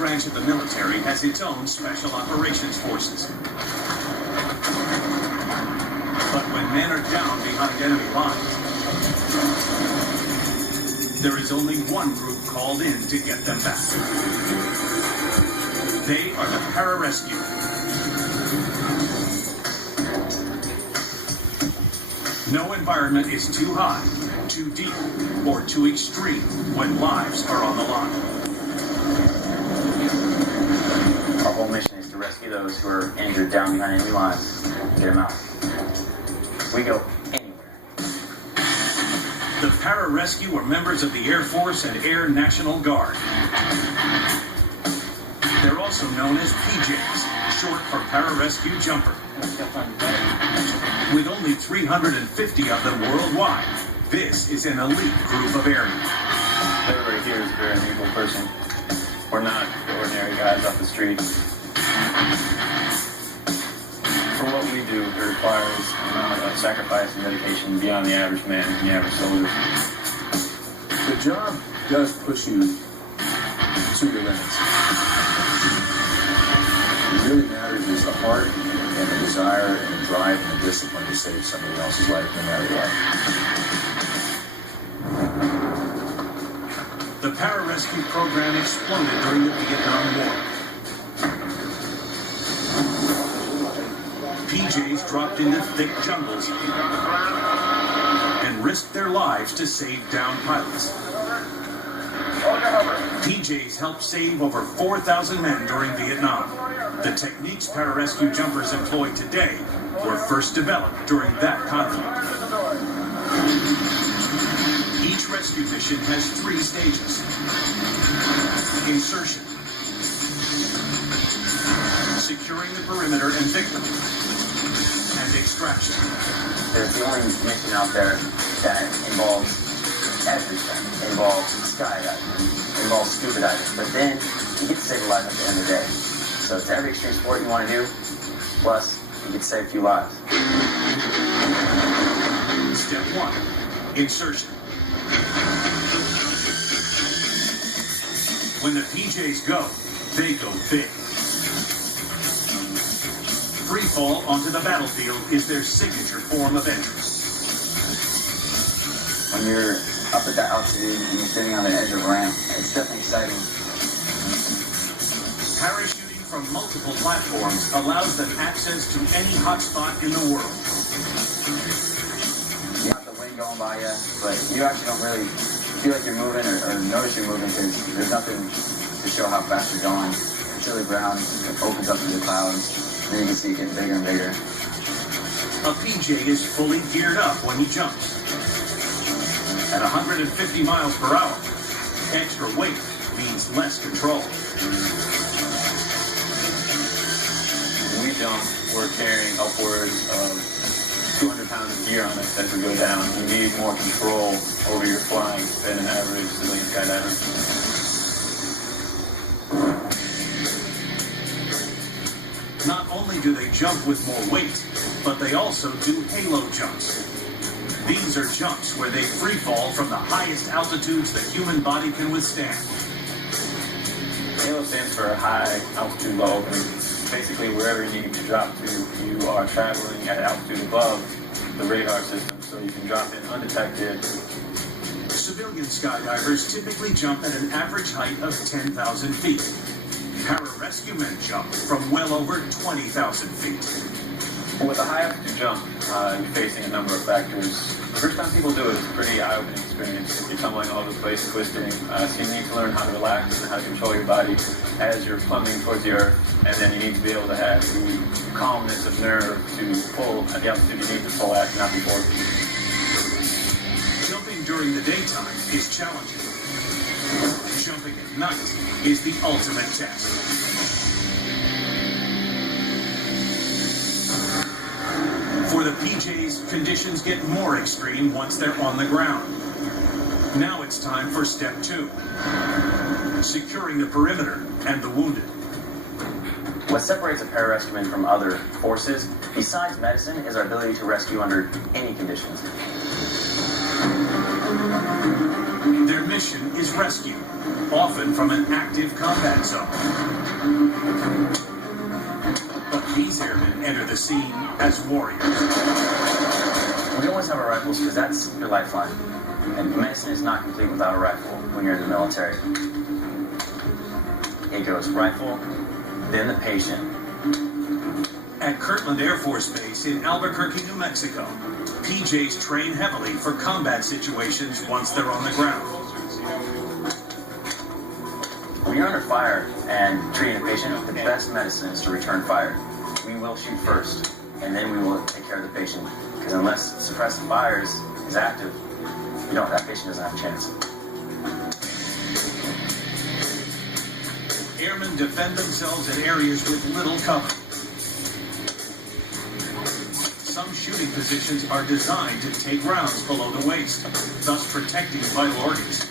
branch of the military has its own special operations forces. But when men are down behind enemy lines, there is only one group called in to get them back. They are the Pararescue. No environment is too high, too deep, or too extreme when lives are on the line. Our whole mission is to rescue those who are injured down behind enemy lines and get them out. We go anywhere. The Pararescue are members of the Air Force and Air National Guard. They're also known as PJs, short for Pararescue Jumper. With only 350 of them worldwide, this is an elite group of airmen. Everybody here is a very unusual person. We're not ordinary guys off the street. For what we do, it requires an amount of sacrifice and dedication beyond the average man and the average soldier. The job does push you to your limits. What really matters is the heart and the desire and the drive and the discipline to save somebody else's life no matter what. The Pararescue program exploded during the Vietnam War. PJs dropped into thick jungles and risked their lives to save downed pilots. PJs helped save over 4,000 men during Vietnam. The techniques Pararescue jumpers employ today were first developed during that conflict. Each rescue mission has 3 stages. Insertion, securing the perimeter and victim, and extraction. There's the only mission out there that involves everything. It involves skydiving, it involves scuba diving, but then you get to save a life at the end of the day. So it's every extreme sport you want to do, plus you get to save a few lives. Step 1, insertion. When the PJs go, they go big. Free fall onto the battlefield is their signature form of entry. When you're up at that altitude and you're sitting on the edge of a ramp, it's definitely exciting. Parachuting from multiple platforms allows them access to any hotspot in the world. You got the wind going by you, but you actually don't really feel like you're moving or notice you're moving because there's nothing to show how fast you're going. Until the ground opens up into the clouds, and then you can see it getting bigger and bigger. A PJ is fully geared up when he jumps. At 150 miles per hour, extra weight means less control. When we jump, we're carrying upwards of 200 pounds of gear on us as we go down. You need more control over your flying than an average civilian skydiver. Not only do they jump with more weight, but they also do halo jumps. These are jumps where they free fall from the highest altitudes the human body can withstand. Halo stands for high altitude low. Basically, wherever you need to drop to, you are traveling at altitude above the radar system, so you can drop in undetected. Civilian skydivers typically jump at an average height of 10,000 feet. Pararescue men jump from well over 20,000 feet. With a high altitude jump, you're facing a number of factors. The first time people do it, it's a pretty eye-opening experience. You're tumbling all over the place, twisting. So you need to learn how to relax and how to control your body as you're plummeting towards the earth. And then you need to be able to have the calmness of nerve to pull at the altitude you need to pull at, not before. Jumping during the daytime is challenging. Jumping at night is the ultimate test. For the PJs, conditions get more extreme once they're on the ground. Now it's time for step 2, securing the perimeter and the wounded. What separates a pararescueman from other forces, besides medicine, is our ability to rescue under any conditions. Their mission mission is rescue, often from an active combat zone. But these airmen enter the scene as warriors. We always have our rifles because that's your lifeline. And medicine is not complete without a rifle when you're in the military. It goes rifle, then the patient. At Kirtland Air Force Base in Albuquerque, New Mexico, PJs train heavily for combat situations once they're on the ground. When you're under fire and treating a patient, the best medicine is to return fire. We will shoot first, and then we will take care of the patient. Because unless suppressive fire is active, that patient doesn't have a chance. Airmen defend themselves in areas with little cover. Some shooting positions are designed to take rounds below the waist, thus protecting vital organs.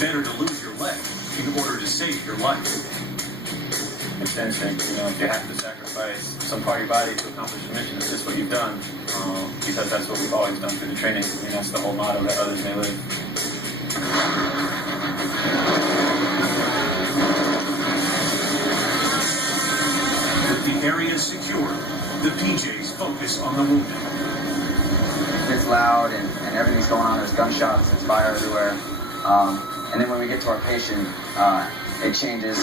Better to lose your leg in order to save your life. It's instinct, if you have to sacrifice some part of your body to accomplish a mission, it's just what you've done, because that's what we've always done through the training. That's the whole motto, that others may live. With the area secure, the PJs focus on the wounded. It's loud and everything's going on. There's gunshots, there's fire everywhere. And then when we get to our patient, it changes.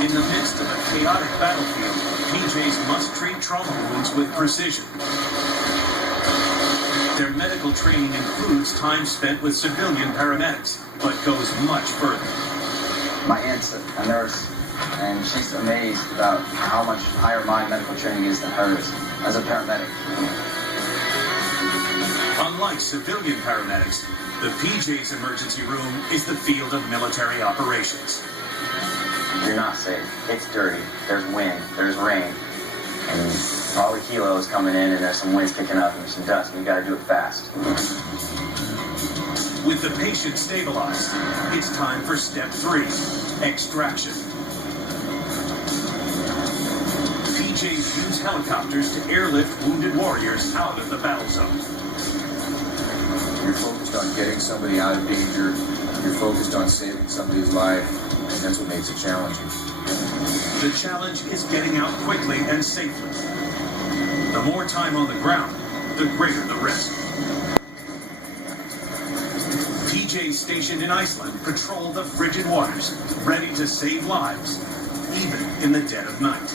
In the midst of a chaotic battlefield, PJs must treat trauma wounds with precision. Their medical training includes time spent with civilian paramedics, but goes much further. My aunt's a nurse, and she's amazed about how much higher my medical training is than hers as a paramedic. Unlike civilian paramedics, the PJ's emergency room is the field of military operations. You're not safe. It's dirty. There's wind. There's rain. And probably kilos coming in, and there's some winds kicking up and some dust, and you got to do it fast. With the patient stabilized, it's time for step 3, extraction. PJs use helicopters to airlift wounded warriors out of the battle zone. You're focused on getting somebody out of danger. You're focused on saving somebody's life, and that's what makes it challenging. The challenge is getting out quickly and safely. The more time on the ground, the greater the risk. PJs stationed in Iceland patrol the frigid waters, ready to save lives, even in the dead of night.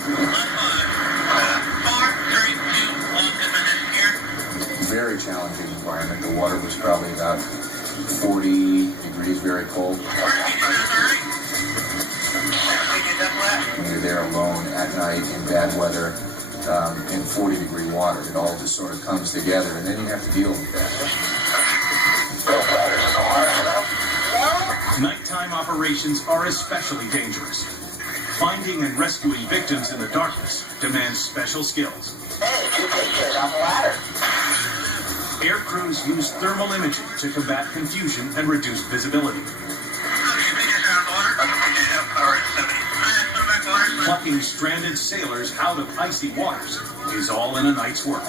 Very challenging environment. The water was probably about 40 degrees, very cold. When you're there alone at night in bad weather, in 40-degree water, it all just sort of comes together, and then you have to deal with that. Nighttime operations are especially dangerous. Finding and rescuing victims in the darkness demands special skills. Air crews use thermal imaging to combat confusion and reduce visibility. Plucking stranded sailors out of icy waters is all in a night's work.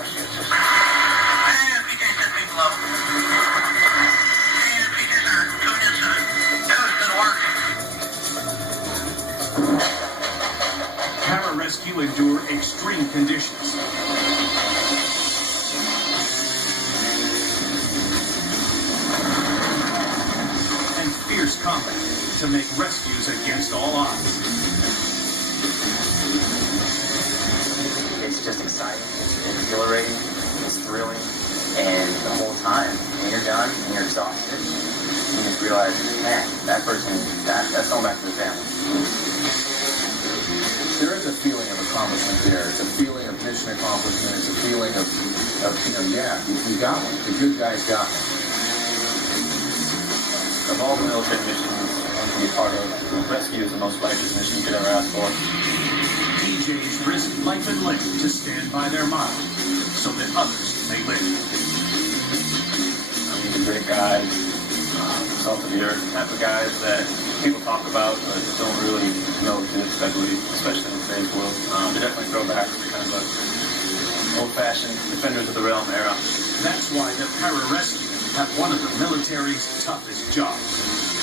Pararescue endure extreme conditions. And fierce combat to make rescues against all odds. It's just exciting, it's exhilarating, it's thrilling, and the whole time, when you're done and you're exhausted, you just realize, man, that person, that's going back to the family. There is a feeling of accomplishment there. It's a feeling of mission accomplishment. It's a feeling of yeah, we got one. The good guys got one. Of all the military missions to be part of, rescue is the most righteous mission you could ever ask for. PJs risk life and limb to stand by their motto, so that others may live. These are great guys, salt of the earth, the type of guys that people talk about but don't really know to expect, especially in today's world. They definitely throw back to kind of a old-fashioned defenders of the realm era. That's why the Pararescue have one of the military's toughest jobs.